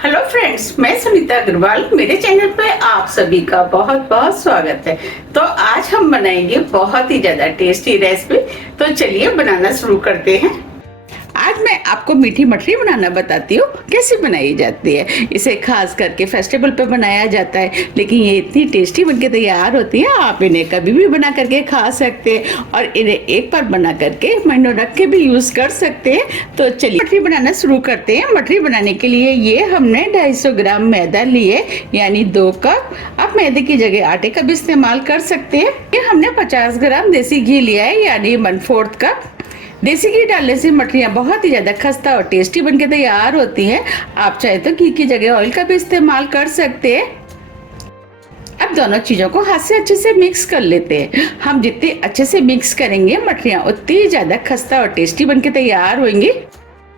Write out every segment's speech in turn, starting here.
Hello friends, मैं सुनीता अग्रवाल। मेरे channel पे आप सभी का बहुत बहुत स्वागत है। तो आज हम बनाएंगे बहुत ही ज्यादा टेस्टी रेसिपी। तो चलिए बनाना शुरू करते हैं। आज मैं आपको मीठी मठरी बनाना बताती हूँ, कैसे बनाई जाती है। इसे खास करके फेस्टिवल पे बनाया जाता है, लेकिन ये इतनी टेस्टी बनके तैयार होती है। आप इन्हें कभी भी बना करके खा सकते हैं और इन्हें एक बार बना करके महीनों रख के भी यूज कर सकते हैं। तो चलिए मठरी बनाना शुरू करते हैं। मठरी बनाने के लिए ये हमने 250 ग्राम मैदा लिए, यानी 2 कप। आप मैदे की जगह आटे का भी इस्तेमाल कर सकते हैं। ये हमने 50 ग्राम देसी घी लिया है, यानी 1/4 कप। देसी घी डालने से मठरियाँ बहुत ही ज़्यादा खस्ता और टेस्टी बनके तैयार होती हैं। आप चाहे तो घी की जगह ऑयल का भी इस्तेमाल कर सकते हैं। अब दोनों चीज़ों को हाथ से अच्छे से मिक्स कर लेते हैं। हम जितने अच्छे से मिक्स करेंगे मठरियाँ उतनी ज़्यादा खस्ता और टेस्टी बनके तैयार होंगी।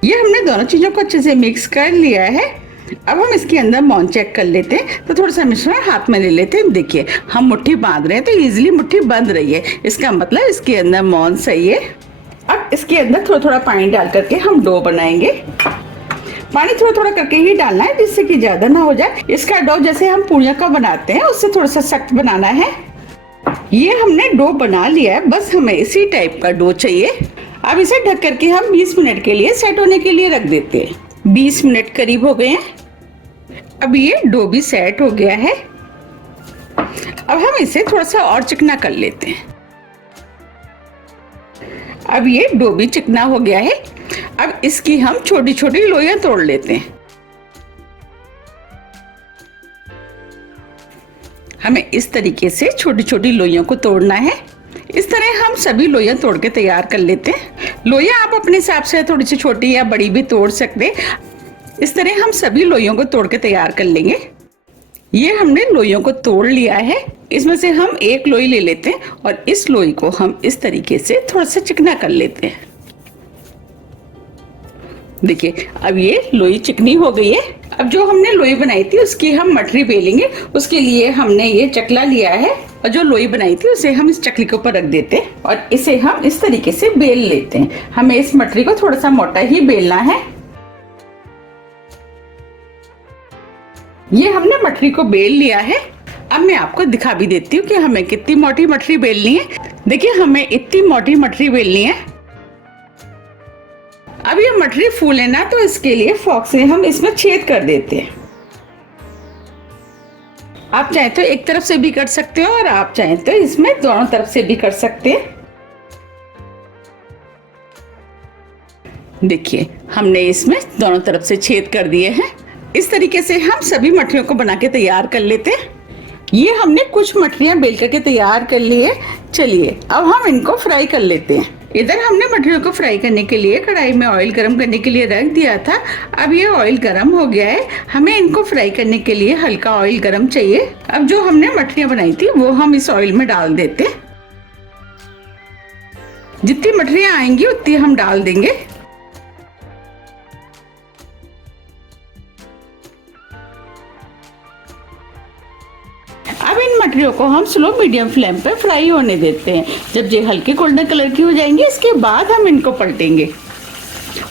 ये हमने दोनों चीज़ों को अच्छे से मिक्स कर लिया है। अब हम इसके अंदर मौन चेक कर लेते हैं। तो थोड़ा सा मिश्रण हाथ में ले लेते हैं। देखिए हम मुट्ठी बांध रहे हैं तो इजीली मुट्ठी बंध रही है, इसका मतलब इसके अंदर मौन सही है। अब इसके अंदर थोड़ा थोड़ा पानी डाल करके हम डो बनाएंगे। पानी थोड़ा थोड़ा करके ही डालना है, जिससे कि ज्यादा ना हो जाए। इसका डो जैसे हम पूड़ियों का बनाते हैं उससे थोड़ा सा सख्त बनाना है। ये हमने डो बना लिया है, बस हमें इसी टाइप का डो चाहिए। अब इसे ढक करके हम 20 मिनट के लिए सेट होने के लिए रख देते हैं। 20 मिनट करीब हो गए हैं। अब ये डो भी सेट हो गया है। अब हम इसे थोड़ा सा और चिकना कर लेते हैं। अब ये डो भी चिकना हो गया है। अब इसकी हम छोटी छोटी लोइयां तोड़ लेते हैं। हमें इस तरीके से छोटी छोटी लोइयों को तोड़ना है। इस तरह हम सभी लोइयां तोड़ के तैयार कर लेते हैं। लोइयां आप अपने हिसाब से थोड़ी सी छोटी या बड़ी भी तोड़ सकते हैं। इस तरह हम सभी लोइयों को तोड़ के तैयार कर लेंगे। ये हमने लोइयों को तोड़ लिया है। इसमें से हम एक लोई ले लेते हैं और इस लोई को हम इस तरीके से थोड़ा सा चिकना कर लेते हैं। देखिए अब ये लोई चिकनी हो गई है। अब जो हमने लोई बनाई थी उसकी हम मठरी बेलेंगे। उसके लिए हमने ये चकला लिया है और जो लोई बनाई थी उसे हम इस चकली के ऊपर रख देते हैं और इसे हम इस तरीके से बेल लेते हैं। हमें इस मठरी को थोड़ा सा मोटा ही बेलना है। ये हमने मठरी को बेल लिया है। अब मैं आपको दिखा भी देती हूँ कि हमें कितनी मोटी मठरी बेलनी है। देखिए हमें इतनी मोटी मठरी बेलनी है। अब ये मठरी फूले ना, तो इसके लिए फोक से हम इसमें छेद कर देते हैं। आप चाहे तो एक तरफ से भी कर सकते हो और आप चाहे तो इसमें दोनों तरफ से भी कर सकते हैं। देखिए हमने इसमें दोनों तरफ से छेद कर दिए हैं। इस तरीके से हम सभी मठरियों को बना के तैयार कर लेते हैं। ये हमने कुछ मठरियां बेल करके तैयार कर ली है। चलिए अब हम इनको फ्राई कर लेते हैं। इधर हमने मठरियों को फ्राई करने के लिए कढ़ाई में ऑयल गरम करने के लिए रख दिया था। अब ये ऑयल गरम हो गया है। हमें इनको फ्राई करने के लिए हल्का ऑयल गरम चाहिए। अब जो हमने मठरियां बनाई थी वो हम इस ऑयल में डाल देते हैं। जितनी मठरियां आएंगी उतनी हम डाल देंगे। अब इन मठरियों को हम स्लो मीडियम फ्लेम पे फ्राई होने देते हैं। जब ये हल्के गोल्डन कलर की हो जाएंगी इसके बाद हम इनको पलटेंगे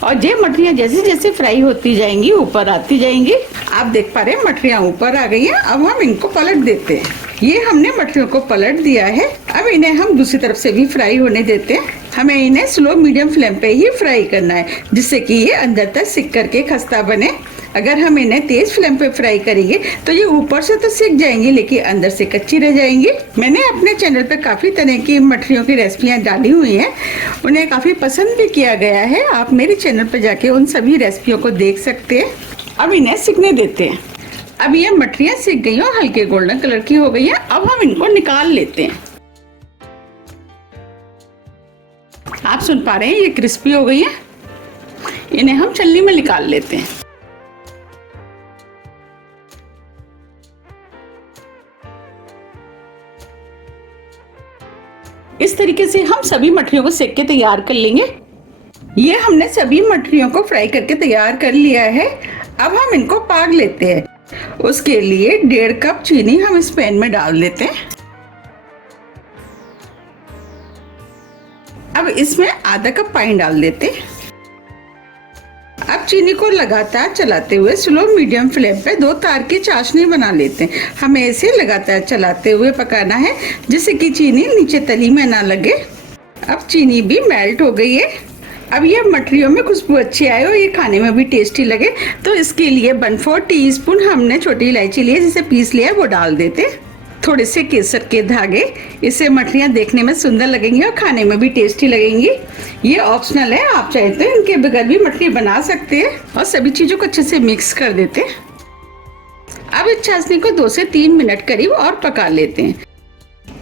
और ये मठरियाँ जैसे जैसे फ्राई होती जाएंगी ऊपर आती जाएंगी। आप देख पा रहे हैं मठरियाँ ऊपर आ गई हैं। अब हम इनको पलट देते हैं। ये हमने मठरियों को पलट दिया है। अब इन्हें हम दूसरी तरफ से भी फ्राई होने देते हैं। हमें इन्हें स्लो मीडियम फ्लेम पे ही फ्राई करना है, जिससे कि ये अंदर तक सिक करके खस्ता बने। अगर हम इन्हें तेज फ्लेम पे फ्राई करेंगे तो ये ऊपर से तो सिक जाएंगी लेकिन अंदर से कच्ची रह जाएंगी। मैंने अपने चैनल पे काफ़ी तरह की मठरियों की रेसिपियाँ डाली हुई हैं, उन्हें काफ़ी पसंद भी किया गया है। आप मेरे चैनल पे जाके उन सभी रेसिपियों को देख सकते हैं। अब इन्हें सिकने देते हैं। अब ये मठरियाँ सिक गई और हल्के गोल्डन कलर की हो गई हैं। अब हम इनको निकाल लेते हैं। आप सुन पा रहे हैं ये क्रिस्पी हो गई है। इन्हें हम छलनी में निकाल लेते हैं। इस तरीके से हम सभी मठरियों को सेक के तैयार कर लेंगे। ये हमने सभी मठरियों को फ्राई करके तैयार कर लिया है। अब हम इनको पाग लेते हैं। उसके लिए 1.5 कप चीनी हम इस पैन में डाल देते हैं। अब इसमें आधा कप पानी डाल देते हैं। अब चीनी को लगातार चलाते हुए स्लो मीडियम फ्लेम पे 2 तार की चाशनी बना लेते हैं। हमें इसे लगातार चलाते हुए पकाना है जिससे कि चीनी नीचे तली में ना लगे। अब चीनी भी मेल्ट हो गई है। अब ये मठरियों में खुशबू अच्छी आए और ये खाने में भी टेस्टी लगे तो इसके लिए 1/4 टीस्पून हमने छोटी इलायची ली है जिसे पीस लिया है वो डाल देते। थोड़े से केसर के धागे, इससे मठरियाँ देखने में सुंदर लगेंगी और खाने में भी टेस्टी लगेंगी। ये ऑप्शनल है, आप चाहे तो इनके बगैर भी मठरी बना सकते हैं। और सभी चीज़ों को अच्छे से मिक्स कर देते हैं। अब इस चाशनी को 2 से 3 मिनट करीब और पका लेते हैं।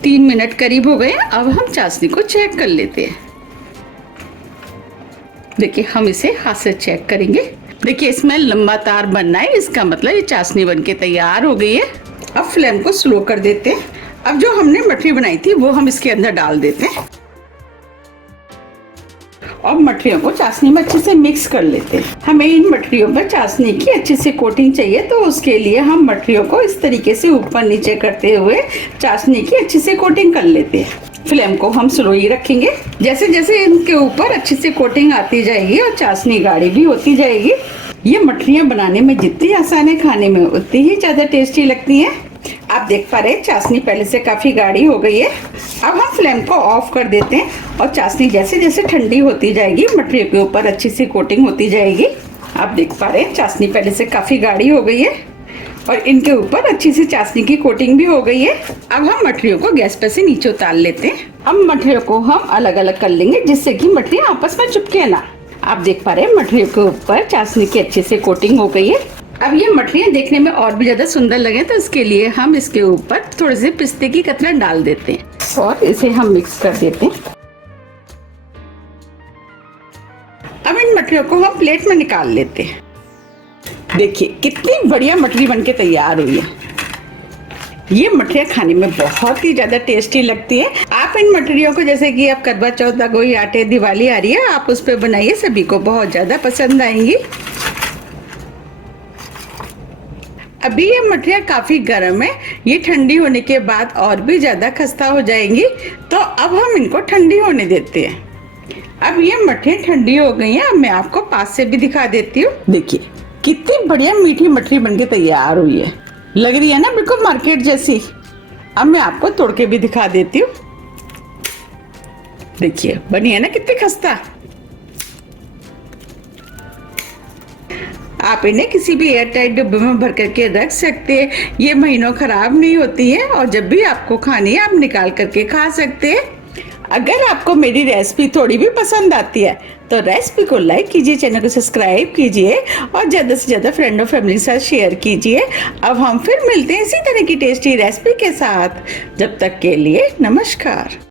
3 मिनट करीब हो गए। अब हम चाशनी को चेक कर लेते हैं। देखिए हम इसे हाथ से चेक करेंगे। देखिए इसमें लंबा तार बनना है, इसका मतलब ये चाशनी बनके तैयार हो गई है। अब फ्लेम को स्लो कर देते हैं। अब जो हमने मठरी बनाई थी वो हम इसके अंदर डाल देते हैं और मठरियों को चाशनी में अच्छे से मिक्स कर लेते हैं। हमें इन मठरियों पर चाशनी की अच्छे से कोटिंग चाहिए तो उसके लिए हम मठरियों को इस तरीके से ऊपर नीचे करते हुए चाशनी की अच्छे से कोटिंग कर लेते हैं। फ्लेम को हम स्लो ही रखेंगे। जैसे जैसे इनके ऊपर अच्छे से कोटिंग आती जाएगी और चाशनी गाढ़ी भी होती जाएगी। ये मठरियाँ बनाने में जितनी आसान है खाने में उतनी ही ज़्यादा टेस्टी लगती हैं। आप देख पा रहे हैं चाशनी पहले से काफ़ी गाढ़ी हो गई है। अब हम फ्लेम को ऑफ कर देते हैं और चाशनी जैसे जैसे ठंडी होती जाएगी मठरियों के ऊपर अच्छी सी कोटिंग होती जाएगी। आप देख पा रहे हैं चाशनी पहले से काफ़ी गाढ़ी हो गई है और इनके ऊपर अच्छी सी चाशनी की कोटिंग भी हो गई है। अब हम मठरियों को गैस पर से नीचे उतार लेते हैं। अब मठरियों को हम अलग अलग कर लेंगे जिससे कि मठरियाँ आपस में चिपके ना। आप देख पा रहे हैं मठरियों के ऊपर चाशनी की अच्छे से कोटिंग हो गई है। अब ये मठरियाँ देखने में और भी ज्यादा सुंदर लगे तो इसके लिए हम इसके ऊपर थोड़े से पिस्ते की कतरन डाल देते हैं और इसे हम मिक्स कर देते हैं। अब इन मठरियों को हम प्लेट में निकाल लेते हैं। देखिए कितनी बढ़िया मठरी बनके तैयार हुई है। ये मठरियाँ खाने में बहुत ही ज्यादा टेस्टी लगती है। आप इन मठरियों को जैसे कि आप करवा चौथ, गोई, आटे, दिवाली आ रही है, आप उस पर बनाइए, सभी को बहुत ज्यादा पसंद आएंगी। अभी ये मठरियाँ काफी गर्म है, ये ठंडी होने के बाद और भी ज्यादा खस्ता हो जाएंगी तो अब हम इनको ठंडी होने देते हैं। अब ये मठरियाँ ठंडी हो गई हैं। अब मैं आपको पास से भी दिखा देती हूँ। देखिए कितनी बढ़िया मीठी मठरी बनके तैयार हुई है। लग रही है ना बिल्कुल मार्केट जैसी। अब मैं आपको तोड़ के भी दिखा देती हूँ। देखिए बनी है ना कितनी खस्ता। आप इन्हें किसी भी एयर टाइट डिब्बे में भर करके रख सकते हैं। ये महीनों खराब नहीं होती है और जब भी आपको खानी है आप निकाल करके खा सकते हैं। अगर आपको मेरी रेसिपी थोड़ी भी पसंद आती है तो रेसिपी को लाइक कीजिए, चैनल को सब्सक्राइब कीजिए और ज़्यादा से ज़्यादा फ्रेंड और फैमिली के साथ शेयर कीजिए। अब हम फिर मिलते हैं इसी तरह की टेस्टी रेसिपी के साथ। जब तक के लिए नमस्कार।